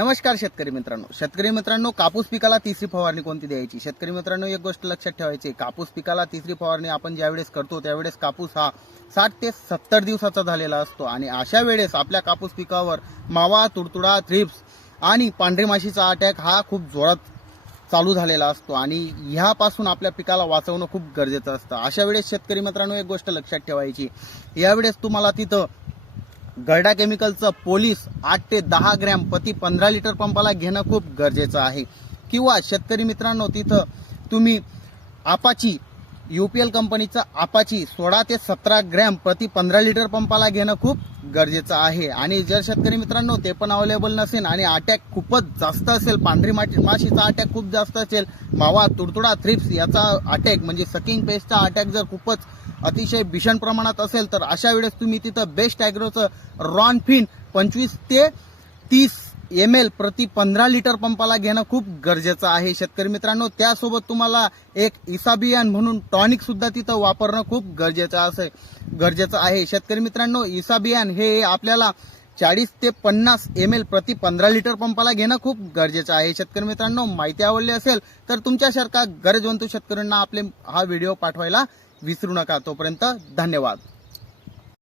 नमस्कार शेतकरी मित्रांनो, कापूस पिकाला तिसरी फवारणी कोणती द्यायची? शेतकरी मित्रांनो, एक गोष्ट लक्षात ठेवायची, कापूस पिकाला तिसरी फवारणी आपण ज्यावेळेस करतो त्यावेळेस कापूस हा 60 ते 70 दिवसाचा झालेला असतो आणि अशा वेळेस आपल्या कापूस पिकावर मावा, तुडतुडा, थ्रिप्स आणि पांढरी माशीचा अटॅक हा खूप जोरात चालू झालेला असतो आणि ह्यापासून आपल्या पिकाला वाचवणं खूप गरजेचं असतं। अशा वेळेस शेतकरी मित्रांनो, एक गोष्ट लक्षात ठेवायची, यावेळेस तुम्हाला तिथं गर्डा केमिकलचं पोलीस 8 ते 10 ग्रॅम प्रति 15 लिटर पंपाला घेणं खूप गरजेचं आहे। किंवा शेतकरी मित्रांनो, तिथं तुम्ही आपाची यूपीएल कंपनीचं आपाची 16 ते 17 ग्रॅम प्रति 15 लिटर पंपाला घेणं खूप गरजेचं आहे। आणि जर शेतकरी मित्रांनो ते पण अवेलेबल नसेल आणि अटॅक खूपच जास्त असेल, पांढरी माशीचा अटॅक खूप जास्त असेल, मावा, तुडतुडा, थ्रिप्स याचा अटॅक म्हणजे सकिंग पेस्टचा अटॅक जर खूपच अतिशय भीषण प्रमाणात असेल तर अशा वेळेस तुम्ही तिथं बेस्ट ॲग्रोचं रॉनफिन 25 ते 30 ml प्रति 15 लिटर पंपाला घेणं खूप गरजेचं आहे शेतकरी मित्रांनो। त्यासोबत तुम्हाला एक इसाबियान म्हणून टॉनिक सुद्धा तिथं वापरणं खूप गरजेचं आहे शेतकरी मित्रांनो। इसाबियान हे आपल्याला 40 ते 50 ml प्रति 15 लिटर पंपाला घेणं खूप गरजेचं आहे शेतकरी मित्रांनो। माहिती आवडली असेल तर तुमच्यासारखा गरजवंत शेतकऱ्यांना आपले हा व्हिडिओ पाठवायला विसरू नका। तोपर्यंत धन्यवाद।